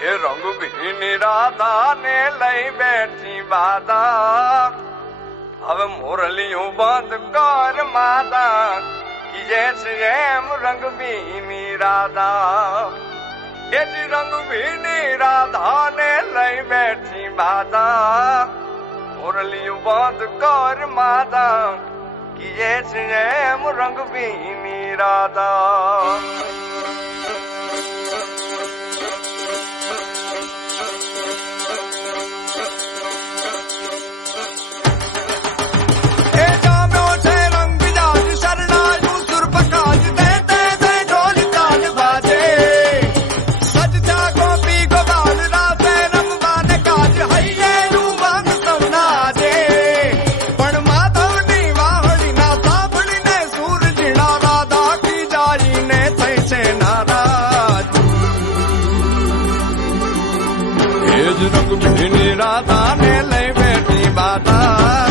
એ રંગભીની રાધાને લઈ બેઠી બાધા હવે મોરલિયું બંધ કર માતા કીજે છે એમ રંગભીની રાધા એ જ રંગભીની રાધાને લઈ બેઠી બાધા મોરલિયું બંધ કર માતા કીજે છે એમ રંગભીની રાધા રંગભીની રાધાને લઈ બેઠી બાધા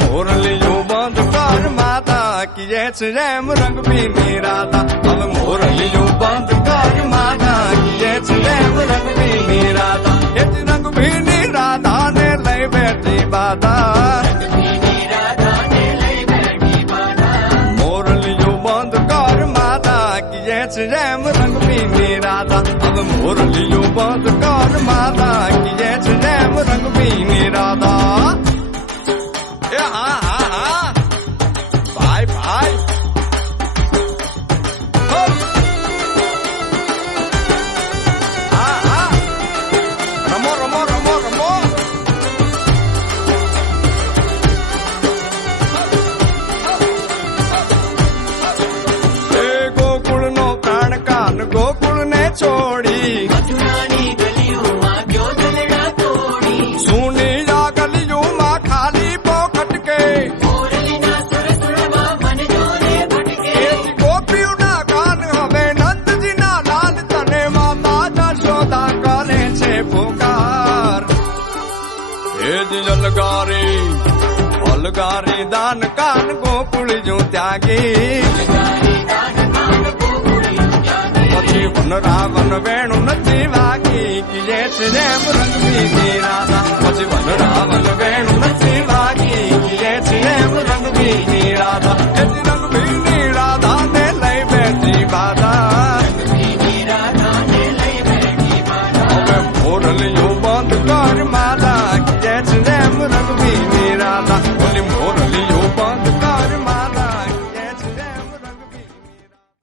મોરલિયું બંધ કર માતા કીજે છે એમ રંગભીની રાધા હવે મોરલિયું બંધ કર માતા કીજે છે એમ રંગભીની રાધા એ જ રંગભીની રાધાને લઈ બેઠી બાધા મોરલિયું બંધ કર માતા કીજે છે એમ રંગભીની રાધા હવે મોરલિયું બંધ કર માતા કીજે છે એમ રંગભીની રાધા એ હા હા હા ભાઈ ભાઈ હા હા રમો રમો રમો રમો એ ગોકુળનો પ્રાણ કાન ગોકુળ ને છોડી મથુરાની ગલીઓમાં ગયો દલડા તોડી સુની આ ગલીઓમાં ખાલી પોખટ કે મોરલીના સુર સુરમાં મન જોરે ભટકે એ જ ગોપીઓના કાન હવે નંદજીના લાલ તને માતા જશોદા કરે છે પુકાર એ જ અલગારી દાન કાન ગોકુળ જો ત્યાગી પછી વન રાવણ વેણુ નથી વાગી કીજે છે એમ રંગભીની રાધા પછી વન રાવણ વેણુ નથી વાગી કીજે છે એમ રંગભીની રાધા